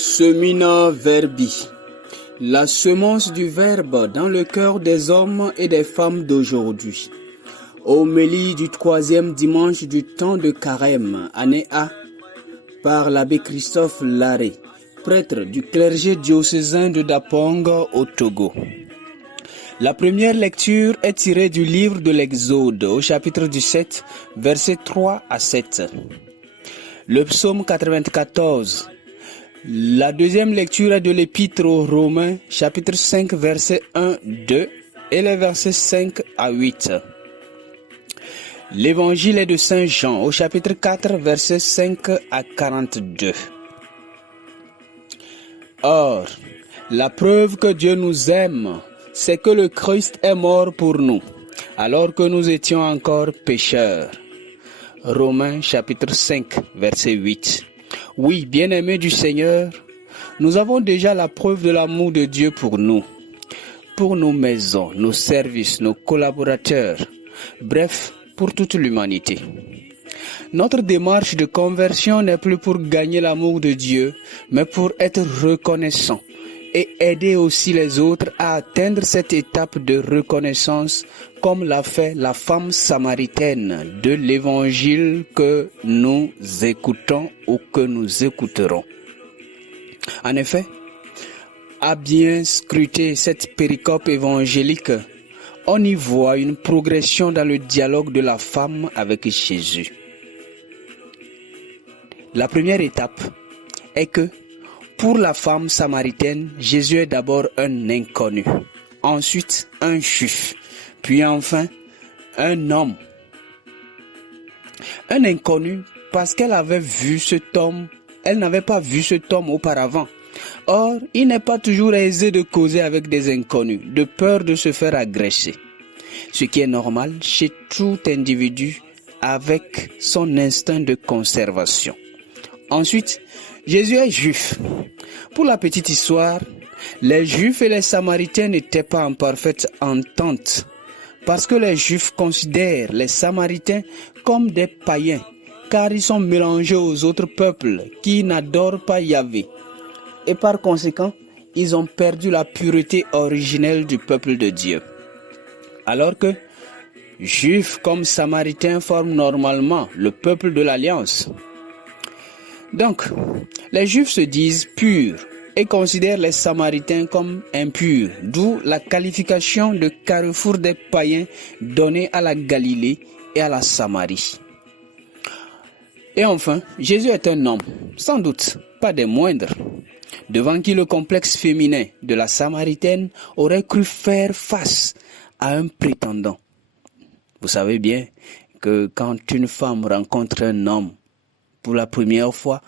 Semina Verbi, la semence du Verbe dans le cœur des hommes et des femmes d'aujourd'hui. Homélie du 3e dimanche du temps de Carême, année A, par l'abbé Christophe Larré, prêtre du clergé diocésain de Dapong au Togo. La première lecture est tirée du livre de l'Exode au chapitre 17, versets 3 à 7. Le psaume 94. La deuxième lecture est de l'Épître aux Romains, chapitre 5, versets 1-2 et les versets 5 à 8. L'évangile est de Saint Jean au chapitre 4, versets 5 à 42. Or, la preuve que Dieu nous aime, c'est que le Christ est mort pour nous, alors que nous étions encore pécheurs. Romains chapitre 5, verset 8. Oui, bien-aimés du Seigneur, nous avons déjà la preuve de l'amour de Dieu pour nous, pour nos maisons, nos services, nos collaborateurs, bref, pour toute l'humanité. Notre démarche de conversion n'est plus pour gagner l'amour de Dieu, mais pour être reconnaissant et aider aussi les autres à atteindre cette étape de reconnaissance comme l'a fait la femme samaritaine de l'évangile que nous écoutons ou que nous écouterons. En effet, à bien scruter cette péricope évangélique, on y voit une progression dans le dialogue de la femme avec Jésus. La première étape est que pour la femme samaritaine, Jésus est d'abord un inconnu, ensuite un juif, puis enfin un homme. Un inconnu parce qu'elle avait vu cet homme, elle n'avait pas vu cet homme auparavant. Or, il n'est pas toujours aisé de causer avec des inconnus, de peur de se faire agresser. Ce qui est normal chez tout individu avec son instinct de conservation. Ensuite, Jésus est juif. Pour la petite histoire, les Juifs et les Samaritains n'étaient pas en parfaite entente parce que les Juifs considèrent les Samaritains comme des païens car ils sont mélangés aux autres peuples qui n'adorent pas Yahvé. Et par conséquent, ils ont perdu la pureté originelle du peuple de Dieu. Alors que Juifs comme Samaritains forment normalement le peuple de l'Alliance. Donc, les Juifs se disent purs et considèrent les Samaritains comme impurs, d'où la qualification de carrefour des païens donnée à la Galilée et à la Samarie. Et enfin, Jésus est un homme, sans doute pas des moindres, devant qui le complexe féminin de la Samaritaine aurait cru faire face à un prétendant. Vous savez bien que quand une femme rencontre un homme pour la première fois,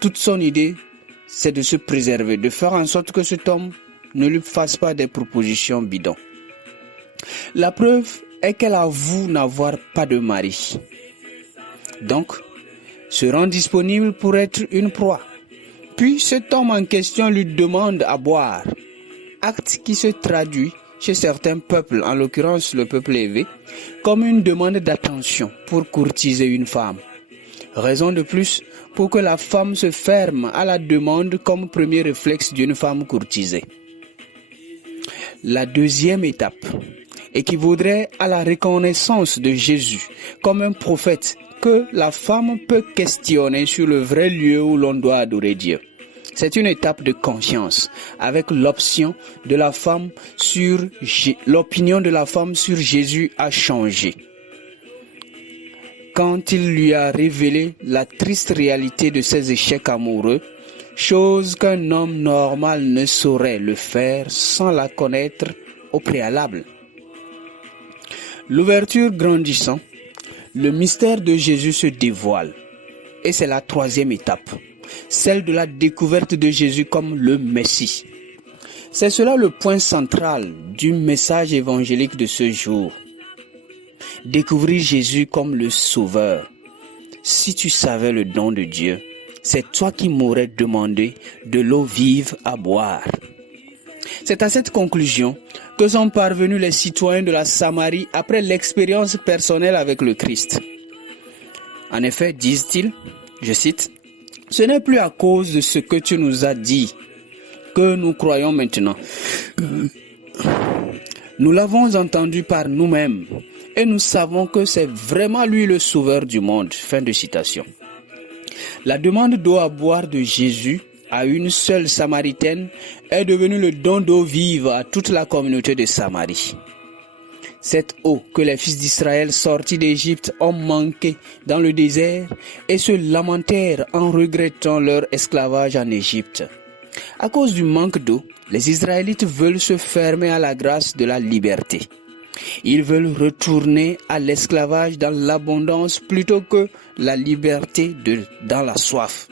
toute son idée, c'est de se préserver, de faire en sorte que cet homme ne lui fasse pas des propositions bidons. La preuve est qu'elle avoue n'avoir pas de mari. Donc, se rend disponible pour être une proie. Puis cet homme en question lui demande à boire, acte qui se traduit chez certains peuples, en l'occurrence le peuple élevé, comme une demande d'attention pour courtiser une femme. Raison de plus pour que la femme se ferme à la demande comme premier réflexe d'une femme courtisée. La deuxième étape équivaudrait à la reconnaissance de Jésus comme un prophète que la femme peut questionner sur le vrai lieu où l'on doit adorer Dieu. C'est une étape de conscience avec l'opinion de la femme sur Jésus a changé. Quand il lui a révélé la triste réalité de ses échecs amoureux, chose qu'un homme normal ne saurait le faire sans la connaître au préalable. L'ouverture grandissant, le mystère de Jésus se dévoile. Et c'est la troisième étape, celle de la découverte de Jésus comme le Messie. C'est cela le point central du message évangélique de ce jour. Découvrir Jésus comme le Sauveur. Si tu savais le don de Dieu, c'est toi qui m'aurais demandé de l'eau vive à boire. C'est à cette conclusion que sont parvenus les citoyens de la Samarie après l'expérience personnelle avec le Christ. En effet, disent-ils, je cite, Ce n'est plus à cause de ce que tu nous as dit que nous croyons maintenant. Nous l'avons entendu par nous-mêmes et nous savons que c'est vraiment lui le sauveur du monde. » Fin de citation. La demande d'eau à boire de Jésus à une seule Samaritaine est devenue le don d'eau vive à toute la communauté de Samarie. Cette eau que les fils d'Israël sortis d'Égypte ont manqué dans le désert et se lamentèrent en regrettant leur esclavage en Égypte. À cause du manque d'eau, les Israélites veulent se fermer à la grâce de la liberté. Ils veulent retourner à l'esclavage dans l'abondance plutôt que la liberté dans la soif.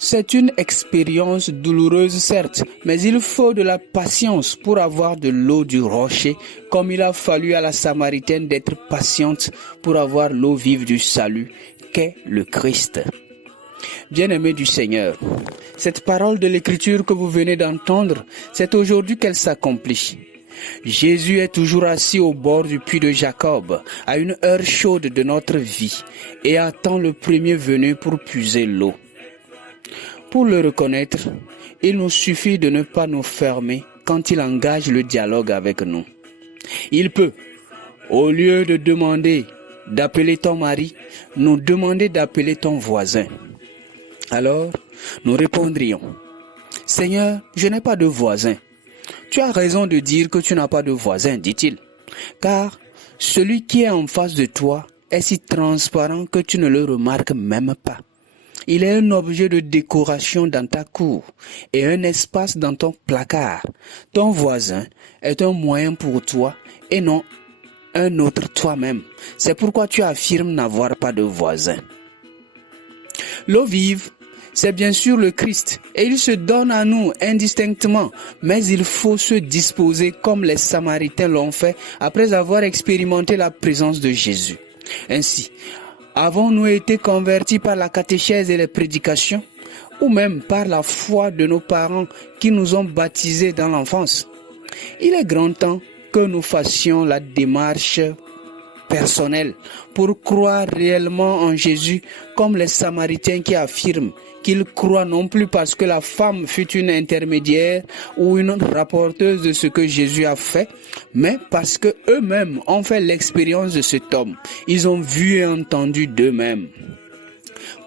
C'est une expérience douloureuse certes, mais il faut de la patience pour avoir de l'eau du rocher, comme il a fallu à la Samaritaine d'être patiente pour avoir l'eau vive du salut, qu'est le Christ. Bien-aimés du Seigneur, cette parole de l'Écriture que vous venez d'entendre, c'est aujourd'hui qu'elle s'accomplit. Jésus est toujours assis au bord du puits de Jacob, à une heure chaude de notre vie, et attend le premier venu pour puiser l'eau. Pour le reconnaître, il nous suffit de ne pas nous fermer quand il engage le dialogue avec nous. Il peut, au lieu de demander d'appeler ton mari, nous demander d'appeler ton voisin. Alors, nous répondrions, « Seigneur, je n'ai pas de voisin. » Tu as raison de dire que tu n'as pas de voisin, dit-il, car celui qui est en face de toi est si transparent que tu ne le remarques même pas. Il est un objet de décoration dans ta cour et un espace dans ton placard. Ton voisin est un moyen pour toi et non un autre toi-même. C'est pourquoi tu affirmes n'avoir pas de voisin. L'eau vive, c'est bien sûr le Christ et il se donne à nous indistinctement, mais il faut se disposer comme les Samaritains l'ont fait après avoir expérimenté la présence de Jésus. Ainsi, avons-nous été convertis par la catéchèse et les prédications ou même par la foi de nos parents qui nous ont baptisés dans l'enfance? Il est grand temps que nous fassions la démarche personnelle pour croire réellement en Jésus comme les Samaritains qui affirment qu'ils croient non plus parce que la femme fut une intermédiaire ou une rapporteuse de ce que Jésus a fait, mais parce que eux-mêmes ont fait l'expérience de cet homme. Ils ont vu et entendu d'eux-mêmes.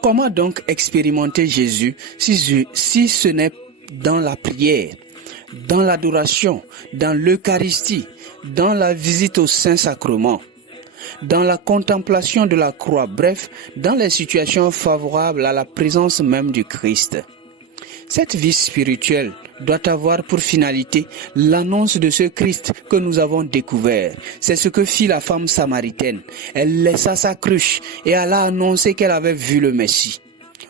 Comment donc expérimenter Jésus si ce n'est dans la prière, dans l'adoration, dans l'Eucharistie, dans la visite au Saint-Sacrement, dans la contemplation de la croix, bref, dans les situations favorables à la présence même du Christ? Cette vie spirituelle doit avoir pour finalité l'annonce de ce Christ que nous avons découvert. C'est ce que fit la femme samaritaine. Elle laissa sa cruche et alla annoncer qu'elle avait vu le Messie.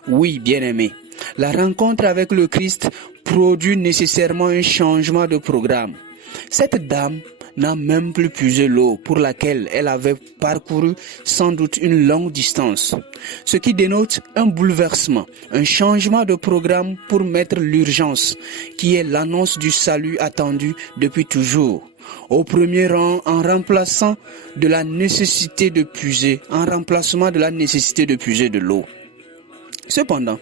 Oui, bien-aimé, la rencontre avec le Christ produit nécessairement un changement de programme. Cette dame n'a même plus puisé l'eau pour laquelle elle avait parcouru sans doute une longue distance. Ce qui dénote un bouleversement, un changement de programme pour mettre l'urgence, qui est l'annonce du salut attendu depuis toujours, au premier rang en remplacement de la nécessité de puiser de l'eau. Cependant,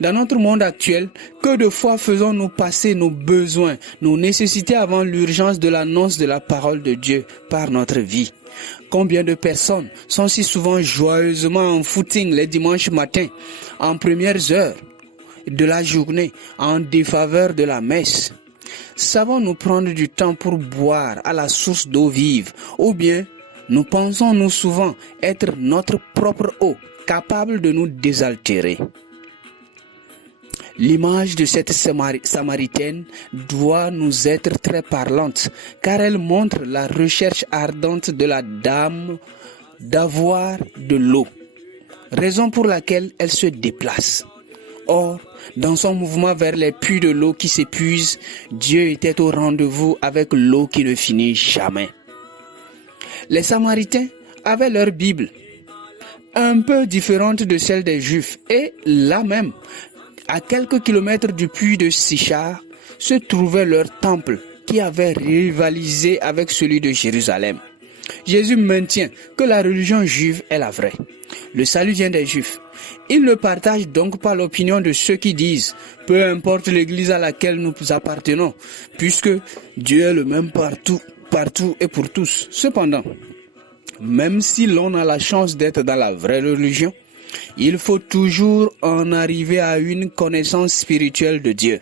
dans notre monde actuel, que de fois faisons-nous passer nos besoins, nos nécessités avant l'urgence de l'annonce de la parole de Dieu par notre vie? Combien de personnes sont si souvent joyeusement en footing les dimanches matins, en premières heures de la journée, en défaveur de la messe? Savons-nous prendre du temps pour boire à la source d'eau vive, ou bien nous pensons-nous souvent être notre propre eau, capable de nous désaltérer? L'image de cette Samaritaine doit nous être très parlante, car elle montre la recherche ardente de la dame d'avoir de l'eau, raison pour laquelle elle se déplace. Or, dans son mouvement vers les puits de l'eau qui s'épuisent, Dieu était au rendez-vous avec l'eau qui ne finit jamais. Les Samaritains avaient leur Bible, un peu différente de celle des Juifs, et là même, à quelques kilomètres du puits de Sichar, se trouvait leur temple qui avait rivalisé avec celui de Jérusalem. Jésus maintient que la religion juive est la vraie. Le salut vient des Juifs. Il ne partage donc pas l'opinion de ceux qui disent « Peu importe l'église à laquelle nous appartenons, puisque Dieu est le même partout et pour tous. » Cependant, même si l'on a la chance d'être dans la vraie religion, il faut toujours en arriver à une connaissance spirituelle de Dieu.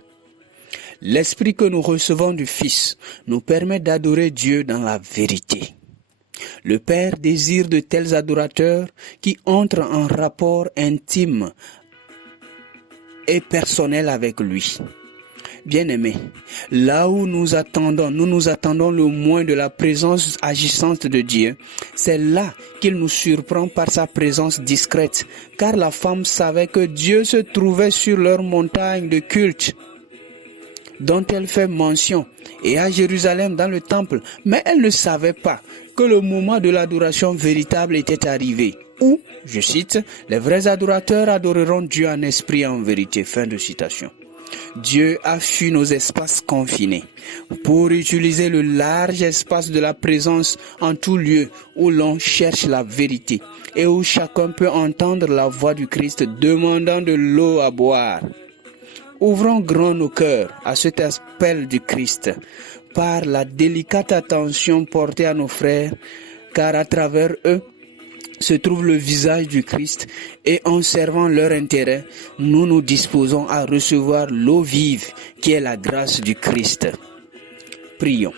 L'esprit que nous recevons du Fils nous permet d'adorer Dieu dans la vérité. Le Père désire de tels adorateurs qui entrent en rapport intime et personnel avec lui. Bien-aimés, là où nous nous attendons le moins de la présence agissante de Dieu, c'est là qu'il nous surprend par sa présence discrète, car la femme savait que Dieu se trouvait sur leur montagne de culte, dont elle fait mention, et à Jérusalem dans le temple, mais elle ne savait pas que le moment de l'adoration véritable était arrivé, où, je cite, les vrais adorateurs adoreront Dieu en esprit et en vérité. Fin de citation. Dieu a fui nos espaces confinés pour utiliser le large espace de la présence en tout lieu où l'on cherche la vérité et où chacun peut entendre la voix du Christ demandant de l'eau à boire. Ouvrons grand nos cœurs à cet appel du Christ par la délicate attention portée à nos frères, car à travers eux se trouve le visage du Christ et en servant leur intérêt, nous nous disposons à recevoir l'eau vive qui est la grâce du Christ. Prions.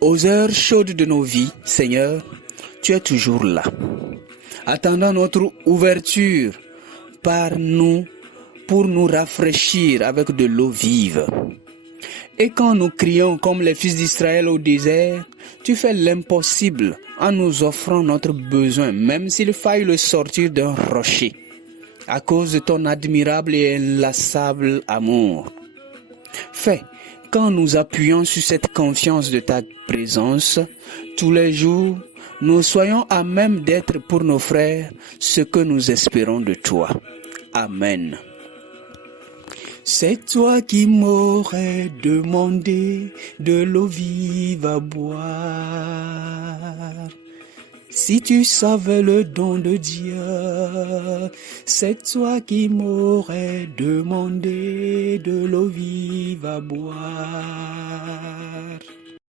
Aux heures chaudes de nos vies, Seigneur, tu es toujours là, attendant notre ouverture par nous pour nous rafraîchir avec de l'eau vive. Et quand nous crions comme les fils d'Israël au désert, tu fais l'impossible en nous offrant notre besoin, même s'il faille le sortir d'un rocher, à cause de ton admirable et inlassable amour. Fais qu'en nous appuyant sur cette confiance de ta présence, tous les jours, nous soyons à même d'être pour nos frères ce que nous espérons de toi. Amen. C'est toi qui m'aurais demandé de l'eau vive à boire. Si tu savais le don de Dieu, c'est toi qui m'aurais demandé de l'eau vive à boire.